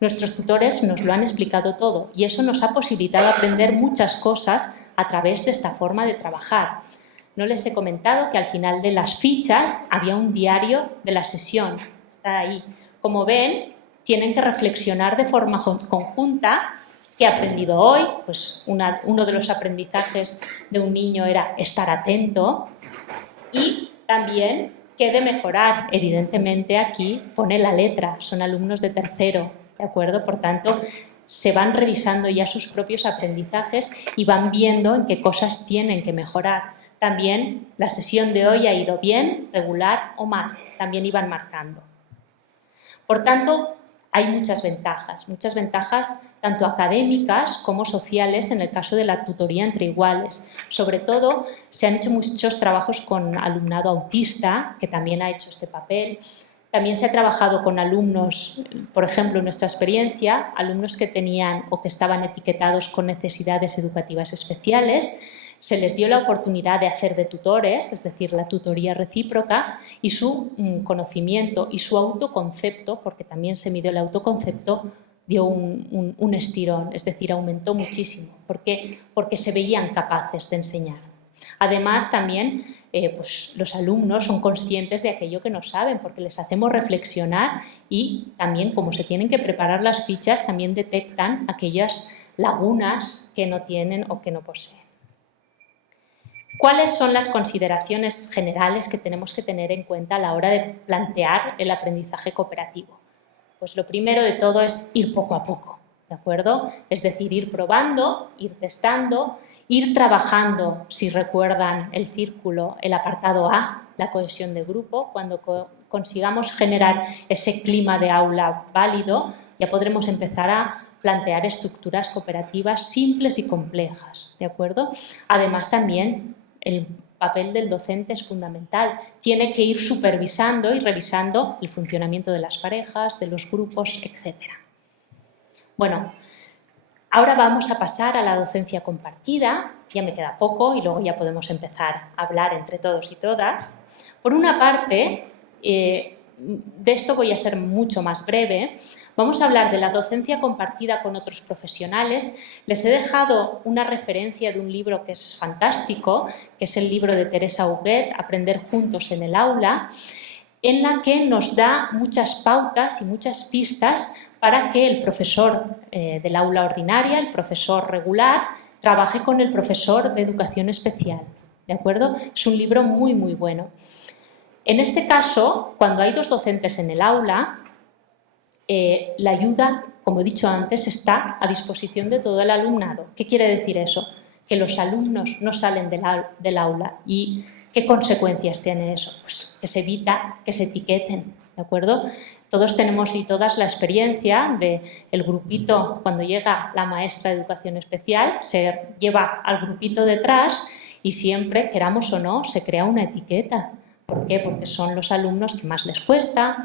Nuestros tutores nos lo han explicado todo y eso nos ha posibilitado aprender muchas cosas a través de esta forma de trabajar. No les he comentado que al final de las fichas había un diario de la sesión, está ahí. Como ven, tienen que reflexionar de forma conjunta qué he aprendido hoy. Pues uno de los aprendizajes de un niño era estar atento y también qué he de mejorar. Evidentemente aquí pone la letra, son alumnos de tercero, ¿de acuerdo? Por tanto, se van revisando ya sus propios aprendizajes y van viendo en qué cosas tienen que mejorar. También la sesión de hoy ha ido bien, regular o mal, también iban marcando. Por tanto, hay muchas ventajas tanto académicas como sociales en el caso de la tutoría entre iguales. Sobre todo, se han hecho muchos trabajos con alumnado autista, que también ha hecho este papel. También se ha trabajado con alumnos, por ejemplo, en nuestra experiencia, alumnos que tenían o que estaban etiquetados con necesidades educativas especiales. Se les dio la oportunidad de hacer de tutores, es decir, la tutoría recíproca, y su conocimiento y su autoconcepto, porque también se midió el autoconcepto, dio un estirón, es decir, aumentó muchísimo. ¿Por qué? Porque se veían capaces de enseñar. Además, también pues los alumnos son conscientes de aquello que no saben, porque les hacemos reflexionar y también, como se tienen que preparar las fichas, también detectan aquellas lagunas que no tienen o que no poseen. ¿Cuáles son las consideraciones generales que tenemos que tener en cuenta a la hora de plantear el aprendizaje cooperativo? Pues lo primero de todo es ir poco a poco, ¿de acuerdo? Es decir, ir probando, ir testando, ir trabajando, si recuerdan el círculo, el apartado A, la cohesión de grupo. Cuando consigamos generar ese clima de aula válido, ya podremos empezar a plantear estructuras cooperativas simples y complejas, ¿de acuerdo? Además, también el papel del docente es fundamental. Tiene que ir supervisando y revisando el funcionamiento de las parejas, de los grupos, etc. Bueno, ahora vamos a pasar a la docencia compartida. Ya me queda poco y luego ya podemos empezar a hablar entre todos y todas. Por una parte, de esto voy a ser mucho más breve. Vamos a hablar de la docencia compartida con otros profesionales. Les he dejado una referencia de un libro que es fantástico, que es el libro de Teresa Huguet, Aprender juntos en el aula, en la que nos da muchas pautas y muchas pistas para que el profesor del aula ordinaria, el profesor regular, trabaje con el profesor de educación especial, ¿de acuerdo? Es un libro muy, muy bueno. En este caso, cuando hay dos docentes en el aula, la ayuda, como he dicho antes, está a disposición de todo el alumnado. ¿Qué quiere decir eso? Que los alumnos no salen del aula. ¿Y qué consecuencias tiene eso? Pues que se evita que se etiqueten, ¿de acuerdo? Todos tenemos y todas la experiencia del grupito, cuando llega la maestra de educación especial, se lleva al grupito detrás y siempre, queramos o no, se crea una etiqueta. ¿Por qué? Porque son los alumnos que más les cuesta.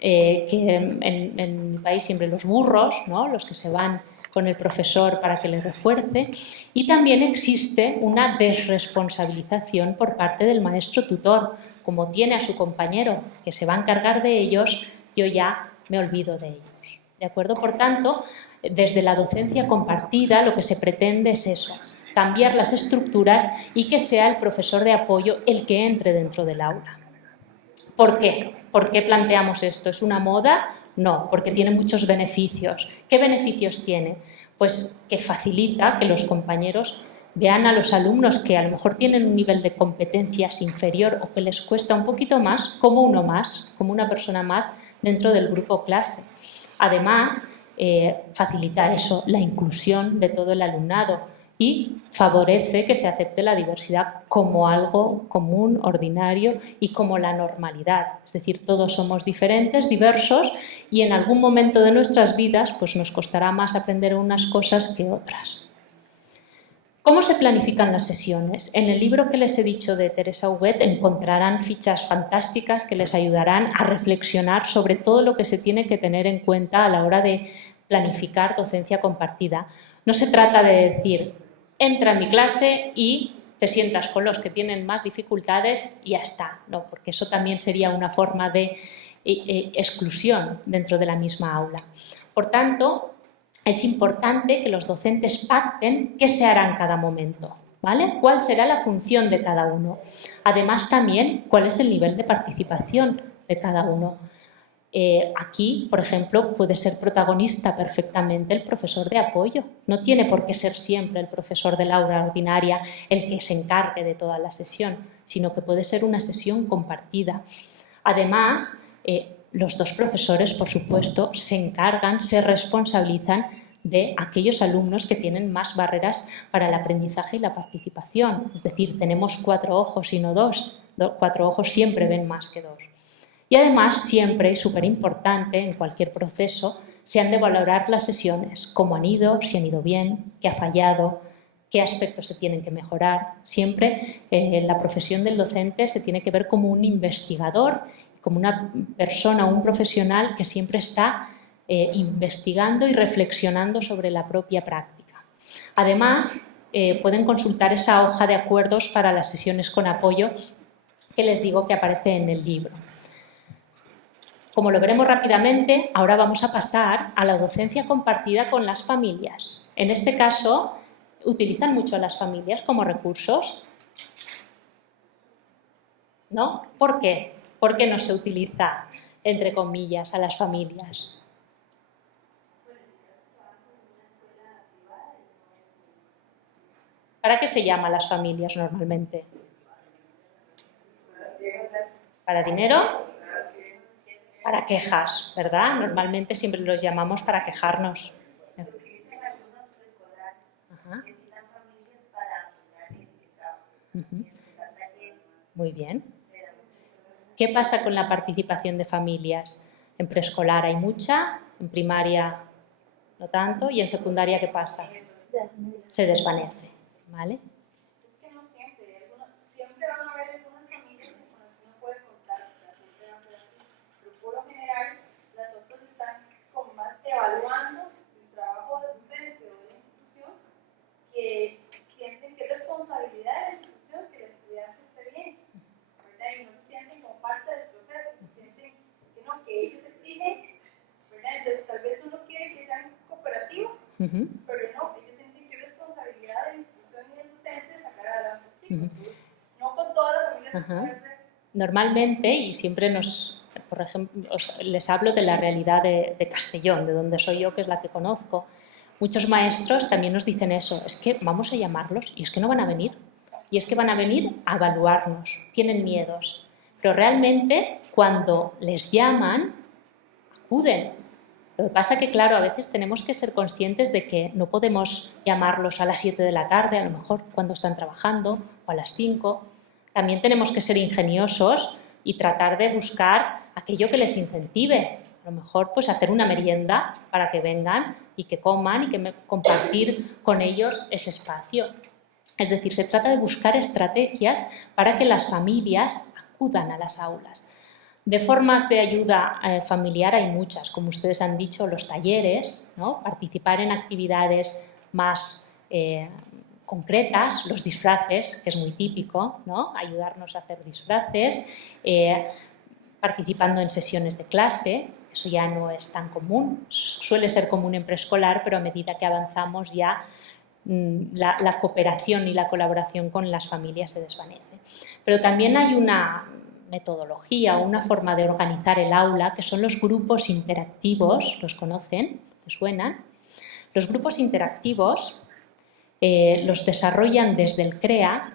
que en mi país siempre los burros, ¿no? Los que se van con el profesor para que les refuerce, y también existe una desresponsabilización por parte del maestro tutor. Como tiene a su compañero que se va a encargar de ellos, yo ya me olvido de ellos. ¿De acuerdo? Por tanto, desde la docencia compartida lo que se pretende es eso, cambiar las estructuras y que sea el profesor de apoyo el que entre dentro del aula. ¿Por qué? ¿Por qué planteamos esto? ¿Es una moda? No, porque tiene muchos beneficios. ¿Qué beneficios tiene? Pues que facilita que los compañeros vean a los alumnos que a lo mejor tienen un nivel de competencias inferior o que les cuesta un poquito más, como uno más, como una persona más dentro del grupo clase. Además, facilita eso, la inclusión de todo el alumnado y favorece que se acepte la diversidad como algo común, ordinario y como la normalidad. Es decir, todos somos diferentes, diversos y en algún momento de nuestras vidas pues nos costará más aprender unas cosas que otras. ¿Cómo se planifican las sesiones? En el libro que les he dicho de Teresa Huguet encontrarán fichas fantásticas que les ayudarán a reflexionar sobre todo lo que se tiene que tener en cuenta a la hora de planificar docencia compartida. No se trata de decir, entra en mi clase y te sientas con los que tienen más dificultades y ya está. No, porque eso también sería una forma de exclusión dentro de la misma aula. Por tanto, es importante que los docentes pacten qué se hará en cada momento, ¿vale? ¿Cuál será la función de cada uno? Además, también, cuál es el nivel de participación de cada uno. Aquí, por ejemplo, puede ser protagonista perfectamente el profesor de apoyo. No tiene por qué ser siempre el profesor del aula ordinaria el que se encargue de toda la sesión, sino que puede ser una sesión compartida. Además, los dos profesores, por supuesto, se encargan, se responsabilizan de aquellos alumnos que tienen más barreras para el aprendizaje y la participación. Es decir, tenemos 4 ojos y no 2. 4 ojos siempre ven más que 2. Y además, siempre, súper importante, en cualquier proceso, se han de valorar las sesiones, cómo han ido, si han ido bien, qué ha fallado, qué aspectos se tienen que mejorar. Siempre la profesión del docente se tiene que ver como un investigador, como una persona, un profesional que siempre está investigando y reflexionando sobre la propia práctica. Además, pueden consultar esa hoja de acuerdos para las sesiones con apoyo que les digo que aparece en el libro. Como lo veremos rápidamente, ahora vamos a pasar a la docencia compartida con las familias. En este caso, ¿utilizan mucho a las familias como recursos? ¿No? ¿Por qué? ¿Por qué no se utiliza, entre comillas, a las familias? ¿Para qué se llama a las familias normalmente? ¿Para dinero? Para quejas, ¿verdad? Normalmente siempre los llamamos para quejarnos. Ajá. Muy bien. ¿Qué pasa con la participación de familias? En preescolar hay mucha, en primaria no tanto, y en secundaria ¿qué pasa? Se desvanece, ¿vale? Es que no siempre, siempre van a haber algunas familias con las que uno puede contar, siempre va a ser así, pero por lo general las otras están como más evaluando el trabajo de docente o de la institución, que sienten que es responsabilidad de la institución que el estudiante esté bien, ¿verdad? Y no se sienten como parte del proceso, se sienten que no, que ellos exigen, ¿verdad? Entonces tal vez uno quiere que sean cooperativos, pero no, ellos sienten que es responsabilidad de la institución y del docente sacar adelante a los chicos. No con todas las familias se puede hacer. Normalmente, y siempre por ejemplo, les hablo de la realidad de Castellón, de donde soy yo, que es la que conozco. Muchos maestros también nos dicen eso, es que vamos a llamarlos y es que no van a venir. Y es que van a venir a evaluarnos, tienen miedos. Pero realmente, cuando les llaman, acuden. Lo que pasa que, claro, a veces tenemos que ser conscientes de que no podemos llamarlos a las 7 de la tarde, a lo mejor cuando están trabajando, o a las 5. También tenemos que ser ingeniosos y tratar de buscar aquello que les incentive. A lo mejor pues hacer una merienda para que vengan y que coman y que compartir con ellos ese espacio. Es decir, se trata de buscar estrategias para que las familias acudan a las aulas. De formas de ayuda familiar hay muchas, como ustedes han dicho, los talleres, ¿no? Participar en actividades más concretas, los disfraces, que es muy típico, ¿no? Ayudarnos a hacer disfraces, participando en sesiones de clase, eso ya no es tan común, suele ser común en preescolar, pero a medida que avanzamos ya la cooperación y la colaboración con las familias se desvanece. Pero también hay una metodología o una forma de organizar el aula que son los grupos interactivos, ¿los conocen? ¿Les suenan? Los grupos interactivos los desarrollan desde el CREA,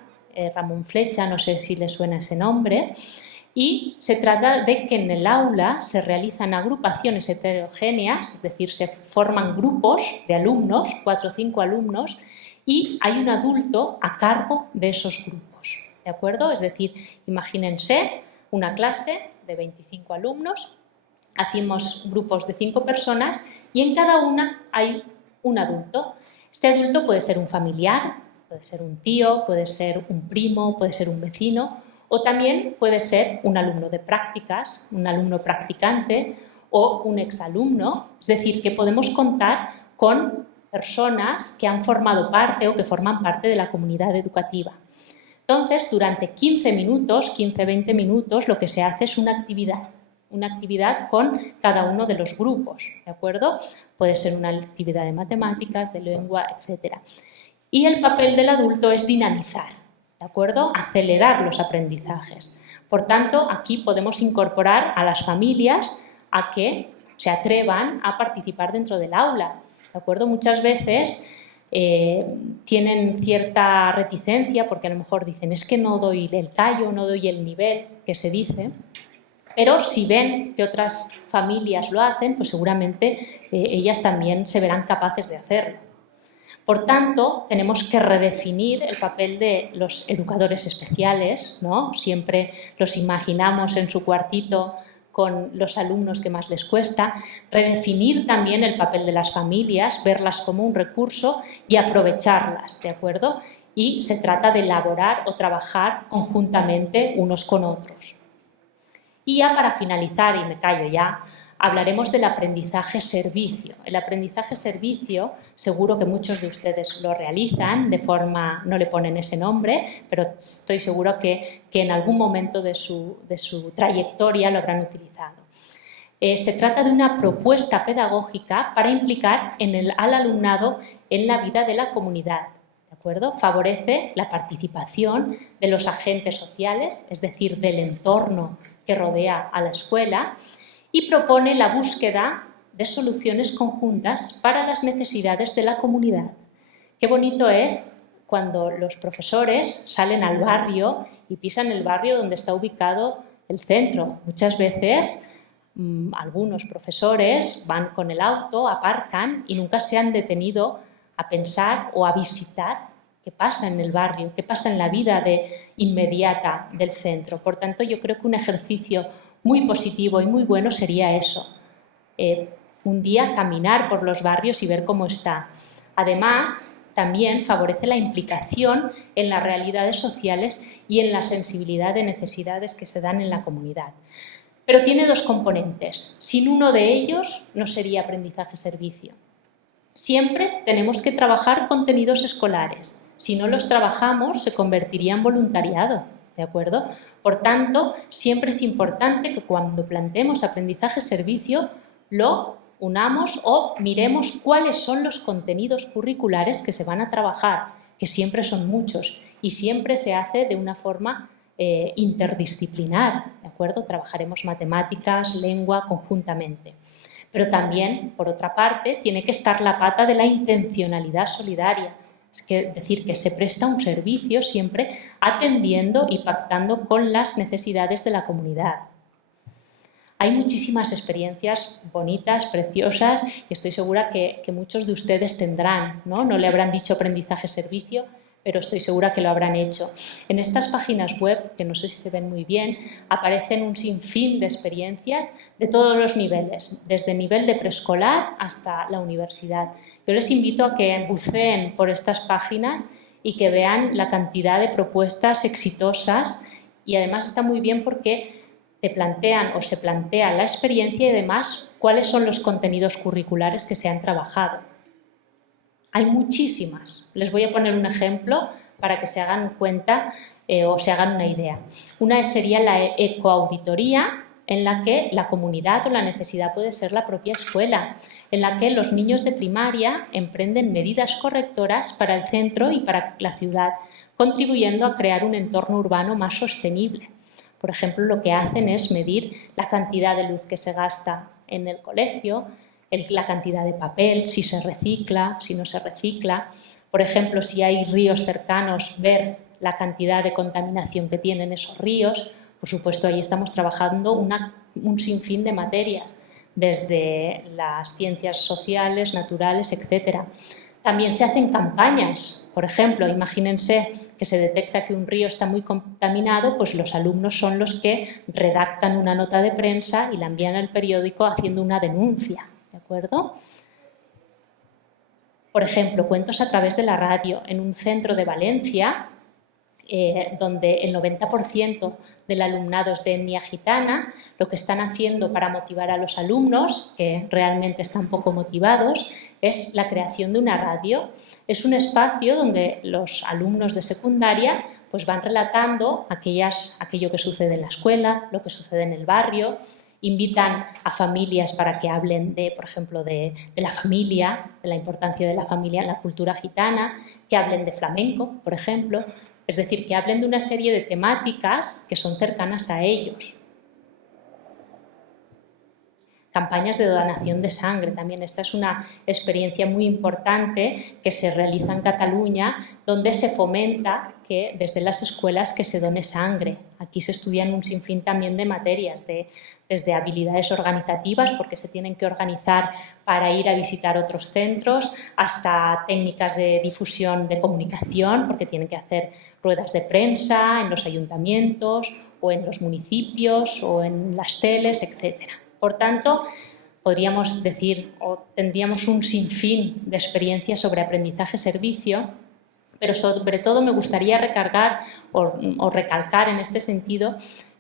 Ramón Flecha, no sé si les suena ese nombre, y se trata de que en el aula se realizan agrupaciones heterogéneas, es decir, se forman grupos de alumnos, 4 o 5 alumnos, y hay un adulto a cargo de esos grupos, ¿de acuerdo? Es decir, imagínense una clase de 25 alumnos, hacemos grupos de 5 personas y en cada una hay un adulto. Este adulto puede ser un familiar, puede ser un tío, puede ser un primo, puede ser un vecino o también puede ser un alumno de prácticas, un alumno practicante o un exalumno. Es decir, que podemos contar con personas que han formado parte o que forman parte de la comunidad educativa. Entonces, durante 15 minutos, 15-20 minutos, lo que se hace es una actividad con cada uno de los grupos, ¿de acuerdo? Puede ser una actividad de matemáticas, de lengua, etc. Y el papel del adulto es dinamizar, ¿de acuerdo? Acelerar los aprendizajes. Por tanto, aquí podemos incorporar a las familias a que se atrevan a participar dentro del aula, ¿de acuerdo? Muchas veces tienen cierta reticencia porque a lo mejor dicen es que no doy el tallo, no doy el nivel que se dice, pero si ven que otras familias lo hacen, pues seguramente ellas también se verán capaces de hacerlo. Por tanto, tenemos que redefinir el papel de los educadores especiales, ¿no? Siempre los imaginamos en su cuartito con los alumnos que más les cuesta, redefinir también el papel de las familias, verlas como un recurso y aprovecharlas, ¿de acuerdo? Y se trata de elaborar o trabajar conjuntamente unos con otros. Y ya para finalizar, y me callo ya, hablaremos del aprendizaje-servicio. El aprendizaje-servicio, seguro que muchos de ustedes lo realizan de forma, no le ponen ese nombre, pero estoy seguro que en algún momento de su trayectoria lo habrán utilizado. Se trata de una propuesta pedagógica para implicar al alumnado en la vida de la comunidad, ¿de acuerdo? Favorece la participación de los agentes sociales, es decir, del entorno que rodea a la escuela, y propone la búsqueda de soluciones conjuntas para las necesidades de la comunidad. Qué bonito es cuando los profesores salen al barrio y pisan el barrio donde está ubicado el centro. Muchas veces algunos profesores van con el auto, aparcan y nunca se han detenido a pensar o a visitar qué pasa en el barrio, qué pasa en la vida inmediata del centro. Por tanto, yo creo que un ejercicio muy positivo y muy bueno sería eso, un día caminar por los barrios y ver cómo está. Además, también favorece la implicación en las realidades sociales y en la sensibilidad de necesidades que se dan en la comunidad. Pero tiene 2 componentes. Sin uno de ellos no sería aprendizaje-servicio. Siempre tenemos que trabajar contenidos escolares. Si no los trabajamos, se convertiría en voluntariado, ¿de acuerdo? Por tanto, siempre es importante que cuando planteemos aprendizaje-servicio lo unamos o miremos cuáles son los contenidos curriculares que se van a trabajar, que siempre son muchos y siempre se hace de una forma interdisciplinar, ¿de acuerdo? Trabajaremos matemáticas, lengua conjuntamente. Pero también, por otra parte, tiene que estar la pata de la intencionalidad solidaria, es decir, que se presta un servicio siempre atendiendo y pactando con las necesidades de la comunidad. Hay muchísimas experiencias bonitas, preciosas, y estoy segura que muchos de ustedes tendrán, ¿no? No le habrán dicho aprendizaje-servicio, pero estoy segura que lo habrán hecho. En estas páginas web, que no sé si se ven muy bien, aparecen un sinfín de experiencias de todos los niveles, desde el nivel de preescolar hasta la universidad. Yo les invito a que buceen por estas páginas y que vean la cantidad de propuestas exitosas, y además está muy bien porque te plantean o se plantea la experiencia y además cuáles son los contenidos curriculares que se han trabajado. Hay muchísimas. Les voy a poner un ejemplo para que se hagan cuenta o se hagan una idea. Una sería la ecoauditoría, en la que la comunidad o la necesidad puede ser la propia escuela, en la que los niños de primaria emprenden medidas correctoras para el centro y para la ciudad, contribuyendo a crear un entorno urbano más sostenible. Por ejemplo, lo que hacen es medir la cantidad de luz que se gasta en el colegio, la cantidad de papel, si se recicla, si no se recicla. Por ejemplo, si hay ríos cercanos, ver la cantidad de contaminación que tienen esos ríos. Por supuesto, ahí estamos trabajando un sinfín de materias, desde las ciencias sociales, naturales, etc. También se hacen campañas. Por ejemplo, imagínense que se detecta que un río está muy contaminado, pues los alumnos son los que redactan una nota de prensa y la envían al periódico haciendo una denuncia, ¿de acuerdo? Por ejemplo, cuentos a través de la radio. En un centro de Valencia, donde el 90% del alumnado es de etnia gitana, lo que están haciendo para motivar a los alumnos, que realmente están poco motivados, es la creación de una radio. Es un espacio donde los alumnos de secundaria pues van relatando aquello que sucede en la escuela, lo que sucede en el barrio. Invitan a familias para que hablen por ejemplo, de la familia, de la importancia de la familia en la cultura gitana, que hablen de flamenco, por ejemplo. Es decir, que hablen de una serie de temáticas que son cercanas a ellos. Campañas de donación de sangre, también esta es una experiencia muy importante que se realiza en Cataluña, donde se fomenta que desde las escuelas que se done sangre. Aquí se estudian un sinfín también de materias, desde habilidades organizativas, porque se tienen que organizar para ir a visitar otros centros, hasta técnicas de difusión de comunicación, porque tienen que hacer ruedas de prensa en los ayuntamientos o en los municipios o en las teles, etcétera. Por tanto, podríamos decir o tendríamos un sinfín de experiencias sobre aprendizaje-servicio, pero sobre todo me gustaría recalcar en este sentido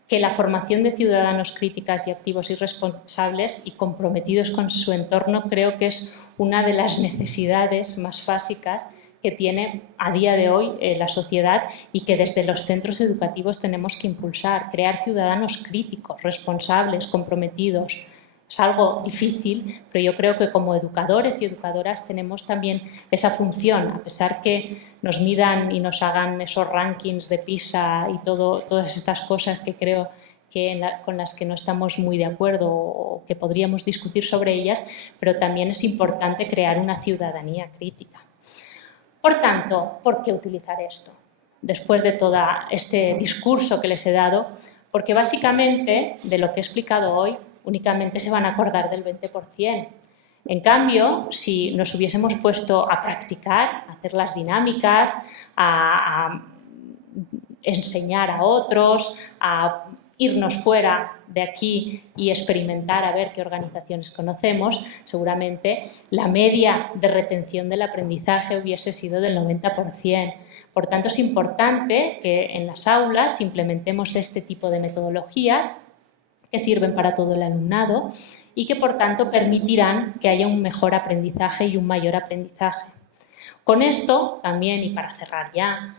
que la formación de ciudadanos críticas y activos y responsables y comprometidos con su entorno creo que es una de las necesidades más básicas que tiene a día de hoy la sociedad y que desde los centros educativos tenemos que impulsar, crear ciudadanos críticos, responsables, comprometidos. Es algo difícil, pero yo creo que como educadores y educadoras tenemos también esa función, a pesar que nos midan y nos hagan esos rankings de PISA y todas estas cosas que creo que con las que no estamos muy de acuerdo o que podríamos discutir sobre ellas, pero también es importante crear una ciudadanía crítica. Por tanto, ¿por qué utilizar esto? Después de todo este discurso que les he dado, porque básicamente de lo que he explicado hoy únicamente se van a acordar del 20%. En cambio, si nos hubiésemos puesto a practicar, a hacer las dinámicas, a enseñar a otros, a irnos fuera de aquí y experimentar a ver qué organizaciones conocemos, seguramente la media de retención del aprendizaje hubiese sido del 90%. Por tanto, es importante que en las aulas implementemos este tipo de metodologías que sirven para todo el alumnado y que, por tanto, permitirán que haya un mejor aprendizaje y un mayor aprendizaje. Con esto, también, y para cerrar ya,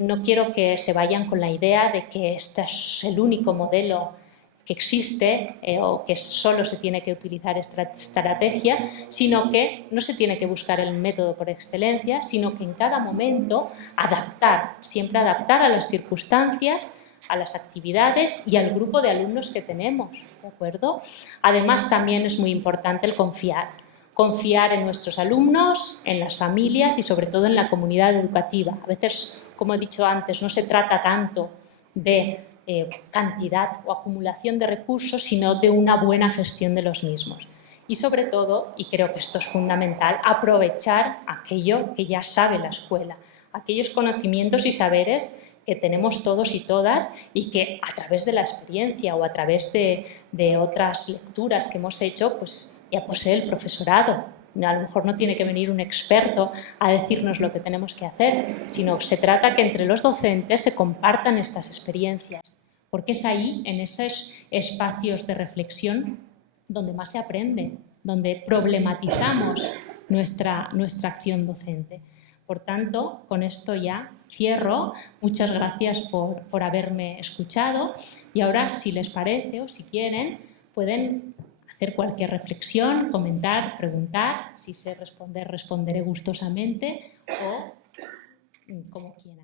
no quiero que se vayan con la idea de que este es el único modelo que existe o que solo se tiene que utilizar esta estrategia, sino que no se tiene que buscar el método por excelencia, sino que en cada momento siempre adaptar a las circunstancias, a las actividades y al grupo de alumnos que tenemos, ¿de acuerdo? Además, también es muy importante el confiar en nuestros alumnos, en las familias y sobre todo en la comunidad educativa. A veces, como he dicho antes, no se trata tanto de cantidad o acumulación de recursos, sino de una buena gestión de los mismos. Y sobre todo, y creo que esto es fundamental, aprovechar aquello que ya sabe la escuela, aquellos conocimientos y saberes que tenemos todos y todas y que a través de la experiencia o a través de otras lecturas que hemos hecho, pues ya posee el profesorado. A lo mejor no tiene que venir un experto a decirnos lo que tenemos que hacer, sino se trata que entre los docentes se compartan estas experiencias. porque es ahí, en esos espacios de reflexión, donde más se aprende, donde problematizamos nuestra acción docente. Por tanto, con esto ya cierro. Muchas gracias por haberme escuchado y ahora, si les parece o si quieren, pueden hacer cualquier reflexión, comentar, preguntar. Si sé responder, responderé gustosamente o como quieran.